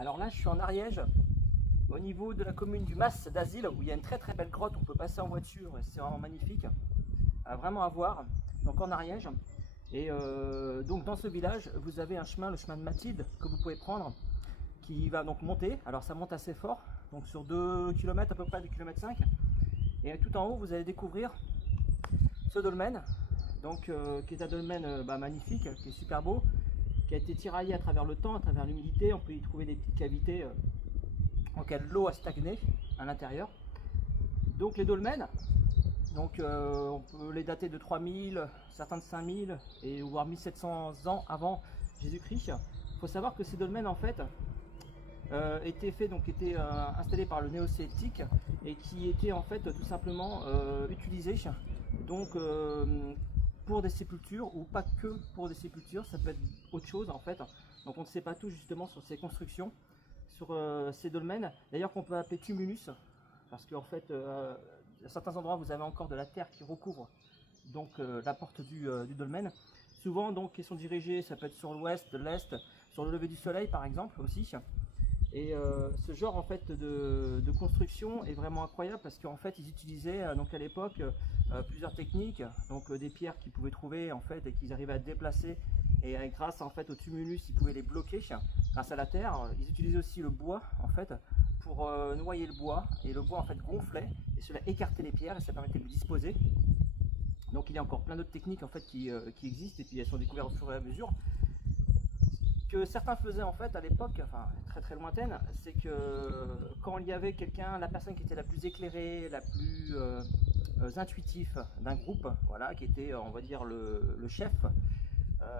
Alors là, je suis en Ariège, au niveau de la commune du Mas d'Asile, où il y a une très très belle grotte, on peut passer en voiture, et c'est vraiment magnifique, vraiment à voir, donc en Ariège. Et donc dans ce village, vous avez un chemin, le chemin de Mathilde, que vous pouvez prendre, qui va donc monter. Alors ça monte assez fort, donc sur 2 km à peu près, 2 km 5. Et tout en haut, vous allez découvrir ce dolmen, donc, qui est un dolmen magnifique, qui est super beau, qui a été tiraillé à travers le temps, à travers l'humidité. On peut y trouver des petites cavités en lesquelles l'eau a stagné à l'intérieur. Donc les dolmens, donc, on peut les dater de 3000, certains de 5000 et voire 1700 ans avant Jésus-Christ. Il faut savoir que ces dolmens en fait étaient installés par le néo-celtique et qui étaient en fait tout simplement utilisés donc pour des sépultures, ou pas que pour des sépultures, ça peut être autre chose en fait. Donc on ne sait pas tout justement sur ces constructions, sur ces dolmens, d'ailleurs qu'on peut appeler tumulus, parce qu'en fait à certains endroits vous avez encore de la terre qui recouvre donc la porte du dolmen. Souvent donc ils sont dirigés, ça peut être sur l'ouest, l'est, sur le lever du soleil par exemple aussi. Et ce genre en fait de construction est vraiment incroyable, parce qu'en fait ils utilisaient donc à l'époque plusieurs techniques, donc des pierres qu'ils pouvaient trouver en fait et qu'ils arrivaient à déplacer, et grâce en fait au tumulus ils pouvaient les bloquer grâce à la terre. Ils utilisaient aussi le bois en fait pour noyer le bois, et le bois en fait gonflait et cela écartait les pierres et ça permettait de les disposer. Donc il y a encore plein d'autres techniques en fait qui existent, et puis elles sont découvertes au fur et à mesure. Que certains faisaient en fait à l'époque, enfin très très lointaine, c'est que quand il y avait quelqu'un, la personne qui était la plus éclairée, la plus intuitive d'un groupe, voilà, qui était on va dire le chef,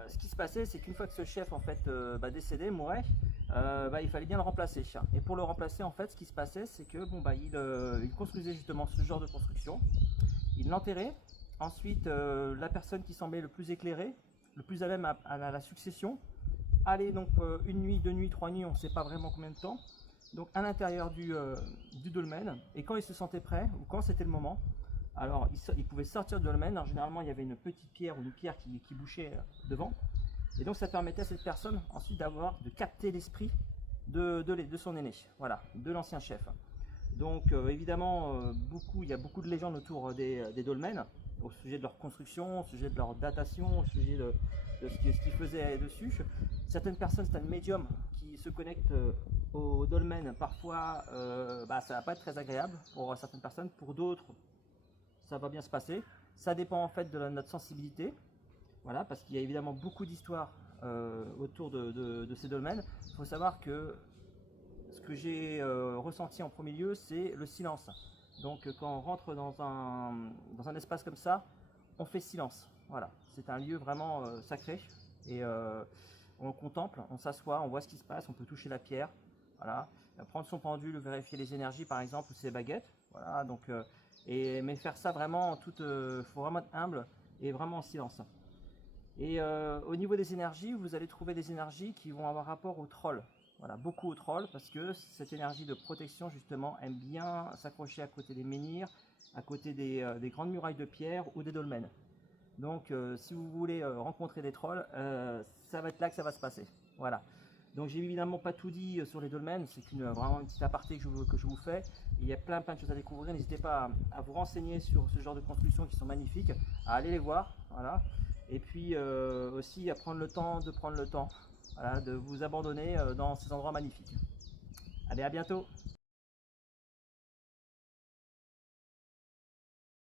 ce qui se passait c'est qu'une fois que ce chef en fait décédait, mourait, il fallait bien le remplacer. Et pour le remplacer en fait, ce qui se passait c'est que il construisait justement ce genre de construction, il l'enterrait, ensuite la personne qui semblait le plus éclairée, le plus à même à la succession, aller donc une nuit, 2 nuits, 3 nuits, on ne sait pas vraiment combien de temps, donc à l'intérieur du dolmen, et quand il se sentait prêt, ou quand c'était le moment, alors il pouvait sortir du dolmen. Alors, généralement il y avait une petite pierre ou une pierre qui bouchait devant, et donc ça permettait à cette personne ensuite de capter l'esprit de son aîné, voilà, de l'ancien chef. Donc évidemment il y a beaucoup de légendes autour des dolmens, au sujet de leur construction, au sujet de leur datation, au sujet de ce qu'ils faisaient dessus. Certaines personnes, c'est un médium qui se connecte au dolmen. Parfois, ça va pas être très agréable pour certaines personnes. Pour d'autres, ça va bien se passer. Ça dépend en fait de notre sensibilité. Voilà, parce qu'il y a évidemment beaucoup d'histoires autour de ces dolmens. Il faut savoir que ce que j'ai ressenti en premier lieu, c'est le silence. Donc quand on rentre dans un espace comme ça, on fait silence. Voilà, c'est un lieu vraiment sacré, et on contemple, on s'assoit, on voit ce qui se passe, on peut toucher la pierre, voilà, prendre son pendule, vérifier les énergies par exemple, ou ses baguettes, voilà. Donc mais faire ça vraiment faut vraiment être humble et vraiment en silence. Et au niveau des énergies, vous allez trouver des énergies qui vont avoir rapport au troll. Voilà, beaucoup au troll, parce que cette énergie de protection justement aime bien s'accrocher à côté des menhirs, à côté des grandes murailles de pierre ou des dolmens. Donc si vous voulez rencontrer des trolls, ça va être là que ça va se passer. Voilà. Donc j'ai évidemment pas tout dit sur les dolmens, c'est vraiment une petite aparté que je vous fais. Il y a plein de choses à découvrir, n'hésitez pas à vous renseigner sur ce genre de constructions qui sont magnifiques, à aller les voir, voilà. Et puis aussi à prendre le temps, voilà, de vous abandonner dans ces endroits magnifiques. Allez, à bientôt!